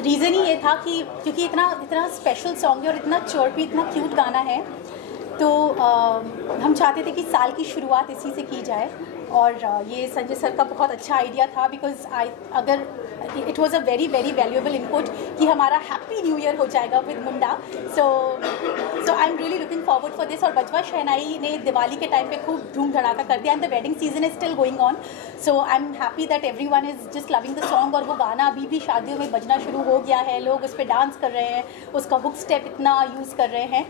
Reason ही ये था कि क्योंकि इतना स्पेशल सॉन्ग है और इतना चर्पी, इतना क्यूट गाना है, तो हम चाहते थे कि साल की शुरुआत इसी से की जाए। और ये संजय सर का बहुत अच्छा आइडिया था, because it was a very very valuable input कि हमारा हैप्पी न्यू ईयर हो जाएगा with Munda. So I am really looking forward for this. और बजवा शहनाई ने दिवाली के टाइम पे खूब धूम धड़ाका कर दिया, and the wedding season is still going on. So I am happy that everyone is just loving the song. और वो गाना अभी भी शादियों में बजना शुरू हो गया है, लोग उस पर डांस कर रहे हैं, उसका हुक स्टेप इतना यूज़ कर रहे हैं।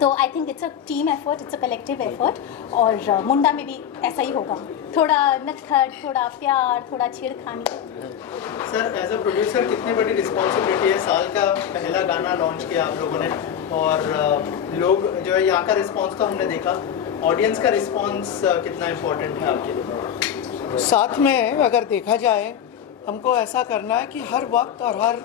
तो I think it's a team effort, it's a collective effort. और मुंडा में भी ऐसा ही होगा, थोड़ा नटखट, थोड़ा प्यार, थोड़ा छेड़खानी। सर एज अ प्रोड्यूसर कितनी बड़ी रिस्पॉन्सिबिलिटी है, साल का पहला गाना लॉन्च किया आप लोगों ने, और लोग जो है यहाँ का रिस्पॉन्स तो हमने देखा, ऑडियंस का रिस्पॉन्स कितना इम्पोर्टेंट है आपके लिए? साथ में अगर देखा जाए, हमको ऐसा करना है कि हर वक्त और हर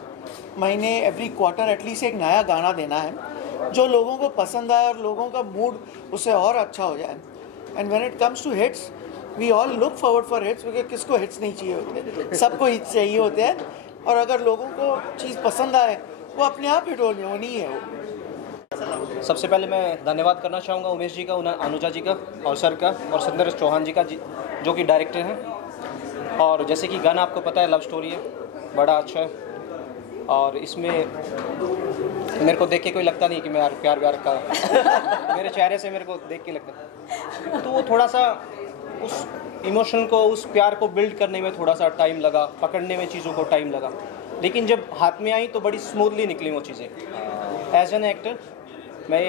महीने, एवरी क्वार्टर एटलीस्ट एक नया गाना देना है जो लोगों को पसंद आए और लोगों का मूड उससे और अच्छा हो जाए। And when it comes to hits, we all look forward for hits, क्योंकि किसको हिट्स नहीं चाहिए होते, सबको हिट्स चाहिए होते हैं। और अगर लोगों को चीज़ पसंद आए, वो अपने आप हिट होनी है वो। सबसे पहले मैं धन्यवाद करना चाहूँगा उमेश जी का, अनुजा जी का और सर का, और सुंदर चौहान जी का, जो कि डायरेक्टर हैं। और जैसे कि गाना आपको पता है, लव स्टोरी है, बड़ा अच्छा है। और इसमें मेरे को देख के कोई लगता नहीं कि मैं यार प्यार का मेरे चेहरे से मेरे को देख के लगता है। तो वो थोड़ा सा उस इमोशन को, उस प्यार को बिल्ड करने में थोड़ा सा टाइम लगा, पकड़ने में चीज़ों को टाइम लगा, लेकिन जब हाथ में आई तो बड़ी स्मूथली निकली वो चीज़ें। एज एन एक्टर मैं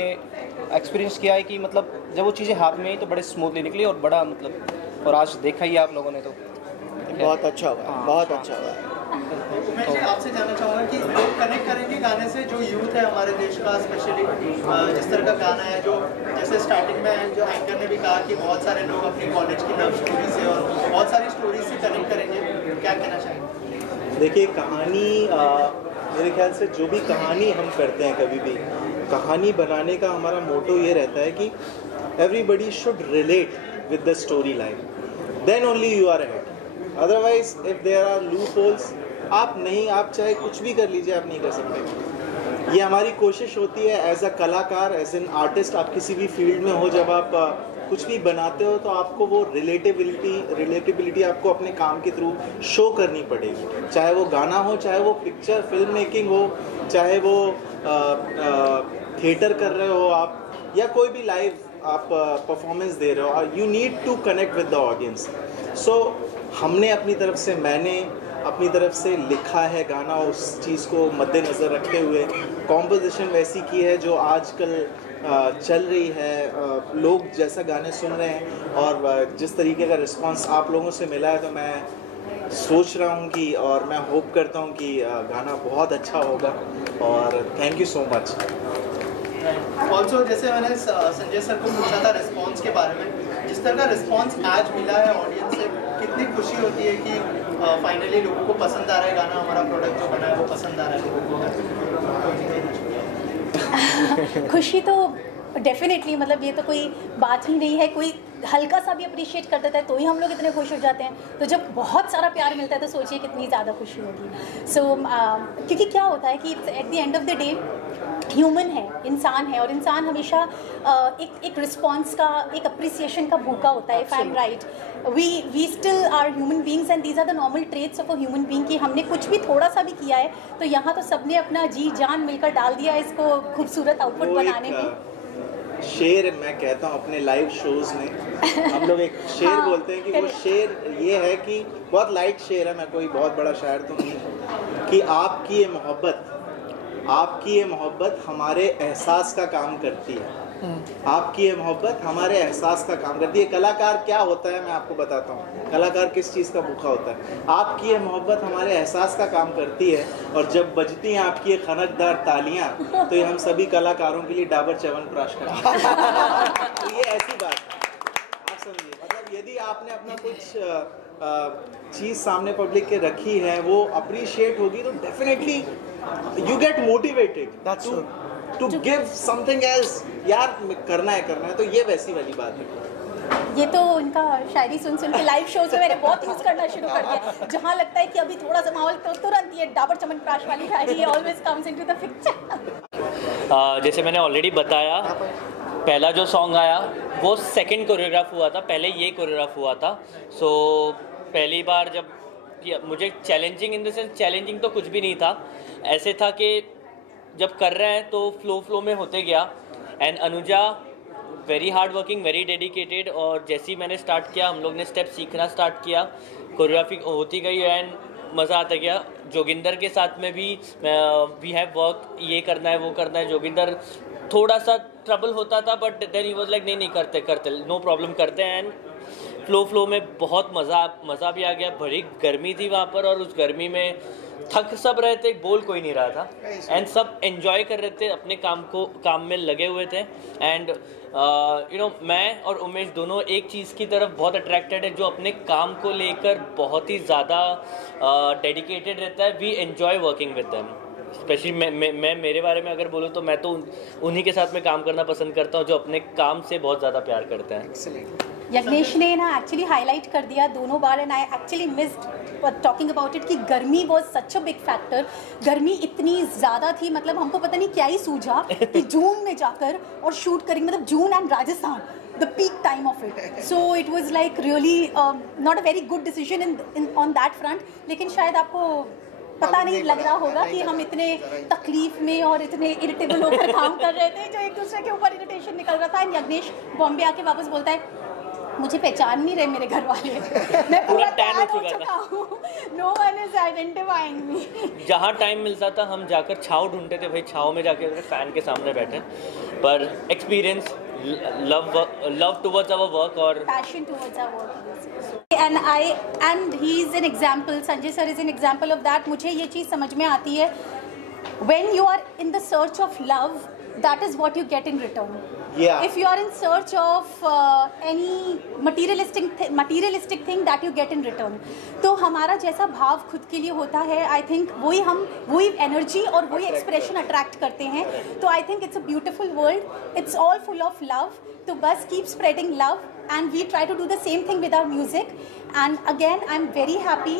एक्सपीरियंस किया है कि मतलब जब वो चीज़ें हाथ में आई तो बड़े स्मूथली निकली, और बड़ा मतलब, और आज देखा ही आप लोगों ने तो बहुत अच्छा हुआ, बहुत अच्छा हुआ। मैं जी आपसे जानना चाहूँगा कि लोग कनेक्ट करेंगे गाने से, जो यूथ है हमारे देश का, स्पेशली जिस तरह का गाना है, जो जैसे स्टार्टिंग में जो एंकर ने भी कहा कि बहुत सारे लोग अपनी कॉलेज की लव स्टोरी से और बहुत सारी स्टोरी से कनेक्ट करेंगे, क्या कहना चाहेंगे? देखिए, कहानी मेरे ख्याल से जो भी कहानी हम करते हैं, कभी भी कहानी बनाने का हमारा मोटो ये रहता है कि everybody should relate with the story line, then only you are ahead. Otherwise if there are loopholes, आप चाहे कुछ भी कर लीजिए, आप नहीं कर सकते। ये हमारी कोशिश होती है एज अ कलाकार, एज एन आर्टिस्ट, आप किसी भी फील्ड में हो, जब आप कुछ भी बनाते हो तो आपको वो रिलेटेबिलिटी आपको अपने काम के थ्रू शो करनी पड़ेगी। चाहे वो गाना हो, चाहे वो पिक्चर फिल्म मेकिंग हो, चाहे वो थिएटर कर रहे हो आप, या कोई भी लाइव आप परफॉर्मेंस दे रहे हो, you need to connect with the audience. So हमने मैंने अपनी तरफ से लिखा है गाना, उस चीज़ को मद्देनज़र रखते हुए कॉम्पोजिशन वैसी की है जो आजकल चल रही है, लोग जैसा गाने सुन रहे हैं और जिस तरीके का रिस्पांस आप लोगों से मिला है, तो मैं सोच रहा हूँ कि, और मैं होप करता हूँ कि गाना बहुत अच्छा होगा। और thank you so much. Also जैसे मैंने संजय सर को पूछा था रिस्पॉन्स के बारे में, जिस तरह का रिस्पॉन्स आज मिला है ऑडियंस से, कितनी खुशी होती है कि फाइनली लोगों को पसंद आ रहा है गाना, हमारा प्रोडक्ट जो बना है वो पसंद आ रहा है लोगों को। खुशी तो डेफिनेटली, मतलब ये तो कोई बात ही नहीं है, कोई हल्का सा भी अप्रिशिएट कर देता है तो ही हम लोग इतने खुश हो जाते हैं। तो जब बहुत सारा प्यार मिलता है तो सोचिए कितनी ज़्यादा खुशी होगी। सो क्योंकि क्या होता है कि at the end of the day human है, इंसान है, और इंसान हमेशा एक रिस्पॉन्स का, एक अप्रिसिएशन का भूखा होता है। If I am right, we still are human beings and these are the normal traits of a human being, कि हमने कुछ भी थोड़ा सा भी किया है तो यहाँ तो सबने अपना जी जान मिलकर डाल दिया इसको खूबसूरत आउटपुट बनाने में। शेर मैं कहता हूँ अपने लाइव शोज में, हम लोग एक शेर हाँ, बोलते हैं कि वो शेर ये है कि बहुत लाइट शेर है, मैं कोई बहुत बड़ा शायर तो नहीं हूँ, कि आपकी ये मोहब्बत हमारे एहसास का काम करती है। आपकी ये मोहब्बत हमारे एहसास का काम करती है। कलाकार क्या होता है मैं आपको बताता हूँ, कलाकार किस चीज़ का भूखा होता है। आपकी ये मोहब्बत हमारे एहसास का काम करती है, और जब बजती हैं आपकी ये खनकदार तालियाँ, तो ये हम सभी कलाकारों के लिए डाबर च्यवनप्राश करते हैं। तो ये ऐसी बात है, आप समझिए, मतलब यदि आपने अपना कुछ चीज़ सामने पब्लिक के रखी है, वो अप्रिशिएट होगी, तो definitely you get motivated to give something else. यार करना है, तो ये वैसी वाली बात है। ये तो इनका शायरी सुन सुन के लाइव शोज में मैंने बहुत यूज़ करना शुरू कर दिया। जहाँ लगता है कि अभी थोड़ा सा माहौल, तो तुरंत ये डाबर च्यवनप्राश वाली शायरी always comes into the picture. जैसे मैंने ऑलरेडी बताया, पहला जो सॉन्ग आया वो सेकंड कोरियोग्राफ हुआ था, पहले ये कोरियोग्राफ हुआ था। सो पहली बार जब मुझे challenging in the sense, challenging तो कुछ भी नहीं था, ऐसे था कि जब कर रहे हैं तो फ्लो में होते गया। And Anuja very hard working, very dedicated, और जैसे ही मैंने स्टार्ट किया हम लोग ने स्टेप सीखना स्टार्ट किया, कोरियोग्राफी होती गई एंड मज़ा आता गया। जोगिंदर के साथ में भी वी हैव वर्क, ये करना है वो करना है। जोगिंदर थोड़ा सा ट्रबल होता था but then he was like नहीं करते नो प्रॉब्लम करते हैं। एंड फ्लो में बहुत मज़ा भी आ गया। बड़ी गर्मी थी वहाँ पर और उस गर्मी में थक सब रहे थे, बोल कोई नहीं रहा था एंड सब एंजॉय कर रहे थे, अपने काम में लगे हुए थे। एंड मैं और उमेश दोनों एक चीज़ की तरफ बहुत अट्रैक्टेड है, जो अपने काम को लेकर बहुत ही ज़्यादा डेडिकेटेड रहता है। We enjoy working with them. Especially मैं मेरे बारे में अगर बोलूँ तो मैं तो उन्हीं के साथ में काम करना पसंद करता हूँ जो अपने काम से बहुत ज़्यादा प्यार करते हैं। यज्ञेश ने ना एक्चुअली हाईलाइट कर दिया दोनों बार, and I actually missed talking about it कि गर्मी was such a big factor. गर्मी इतनी ज़्यादा थी, मतलब हमको पता नहीं क्या ही सूझा कि जून में जाकर और शूट करेंगे, मतलब June and Rajasthan, the peak time of it. So it was like really not a very good decision in on that front. लेकिन शायद आपको पता नहीं लग रहा होगा कि हम इतने तकलीफ में और इतने इरिटेबल होकर काम कर रहे थे, जो एक दूसरे के ऊपर इरिटेशन निकल रहा था। एंड यज्ञेश बॉम्बे आके वापस बोलता है मुझे पहचान नहीं रहे मेरे घर वाले, मैं पूरा टैन हो चुका हूँ, नो वन इज आइडेंटिफाइंग मी। जहाँ टाइम मिलता था हम जाकर छाव ढूंढते थे, भाई छाव में जाके फैन के सामने बैठे। पर experience, love towards our work और passion towards our work, and he is an example, Sanjay sir is an example of that. मुझे ये चीज़ समझ में आती है, when you are in the search of love, that is what you get in return. Yeah. If you are in search of any materialistic thing, that you get in return. तो हमारा जैसा भाव खुद के लिए होता है, I think वही एनर्जी और वही एक्सप्रेशन अट्रैक्ट करते हैं। तो I think it's a beautiful world. It's all full of love. तो बस keep spreading love, and we try to do the same thing with our music. And again, I'm very happy.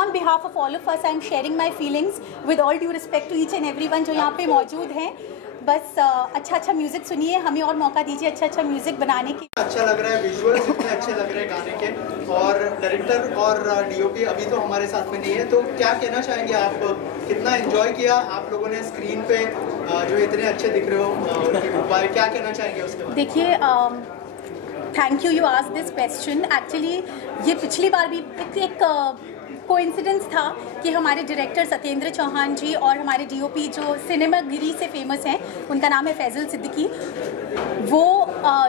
On behalf of all of us, I'm sharing my feelings with all due respect to each and everyone जो यहाँ पे मौजूद हैं। बस अच्छा music सुनिए, हमें और मौका दीजिए अच्छा म्यूजिक बनाने की। अच्छा लग रहा है, विजुअल्स इतने अच्छे लग रहे हैं गाने के, और डायरेक्टर और डीओपी अभी तो हमारे साथ में नहीं है, तो क्या कहना चाहेंगे आप? कितना एंजॉय किया आप लोगों ने स्क्रीन पे, जो इतने अच्छे दिख रहे हो, क्या कहना चाहेंगे उसके बारे में? देखिए, thank you asked this question. Actually ये पिछली बार भी एक कोइंसिडेंस था कि हमारे डायरेक्टर सत्येंद्र चौहान जी और हमारे डीओपी जो सिनेमागिरी से फेमस हैं, उनका नाम है फैजल सिद्दीकी, वो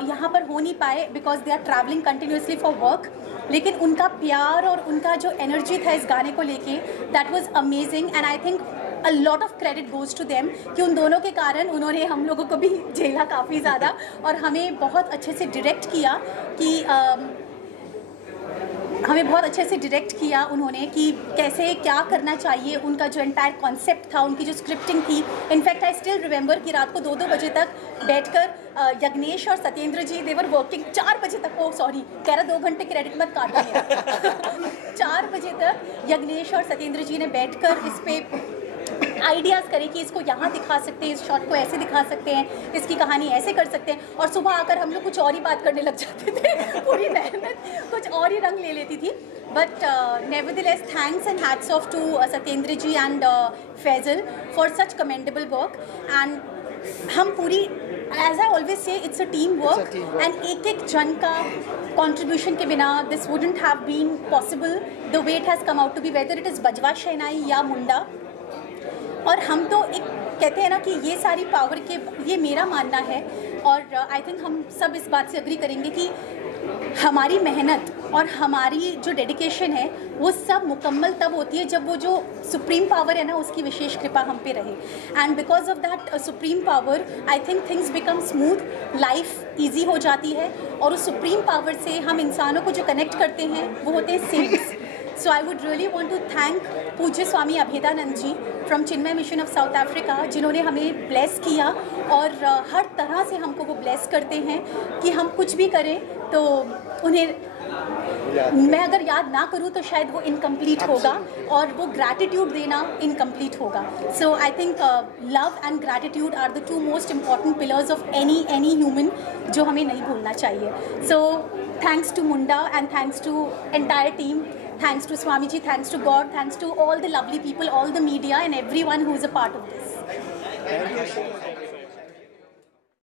यहाँ पर हो नहीं पाए because they are travelling continuously for work. लेकिन उनका प्यार और उनका जो एनर्जी था इस गाने को लेके, that was amazing, and I think a lot of credit goes to them कि उन दोनों के कारण उन्होंने हम लोगों को भी झेला काफ़ी ज़्यादा, और हमें बहुत अच्छे से डायरेक्ट किया उन्होंने कि कैसे क्या करना चाहिए। उनका जो एंटायर कॉन्सेप्ट था, उनकी जो स्क्रिप्टिंग थी, इनफैक्ट आई स्टिल रिमेंबर कि रात को 2-2 बजे तक बैठकर यज्ञेश और सत्येंद्र जी देवर वर्किंग 4 बजे तक, ओ सॉरी कह रहा 2 घंटे क्रेडिट मत काटो मेरा 4 बजे तक यज्ञेश और सत्येंद्र जी ने बैठकर इस पे आइडियाज़ करें कि इसको यहाँ दिखा सकते हैं, इस शॉट को ऐसे दिखा सकते हैं, इसकी कहानी ऐसे कर सकते हैं, और सुबह आकर हम लोग कुछ और ही बात करने लग जाते थे। पूरी मेहनत कुछ और ही रंग ले लेती थी। But nevertheless thanks and hats off to Satyendra ji and Faisal for such commendable work. And हम पूरी, as I always say, it's a team work, and एक जन का कॉन्ट्रीब्यूशन के बिना this wouldn't have been possible the way it has come out to be, whether it is Bajwa Shehnai या मुंडा। और हम तो एक कहते हैं ना कि ये सारी पावर के, ये मेरा मानना है, और आई थिंक हम सब इस बात से एग्री करेंगे कि हमारी मेहनत और हमारी जो डेडिकेशन है वो सब मुकम्मल तब होती है जब वो जो सुप्रीम पावर है ना, उसकी विशेष कृपा हम पे रहे। And because of that supreme power, I think things become smooth, life easy हो जाती है, और उस सुप्रीम पावर से हम इंसानों को जो कनेक्ट करते हैं वो होते हैं saints. So I would really want to thank पूज्य Swami Abhedananda ji from Chinmaya Mission of South Africa, जिन्होंने हमें ब्लेस किया और हर तरह से हमको वो ब्लेस करते हैं कि हम कुछ भी करें तो उन्हें मैं अगर याद ना करूँ तो शायद वो इनकम्प्लीट होगा और वो ग्रैटिट्यूड देना इनकम्प्लीट होगा. So I think love and gratitude are the 2 most important pillars of any human जो हमें नहीं भूलना चाहिए. So thanks to Munda and thanks to entire team. Thanks to Swamiji, thanks to God, thanks to all the lovely people, all the media and everyone who is a part of this. Thank you so much.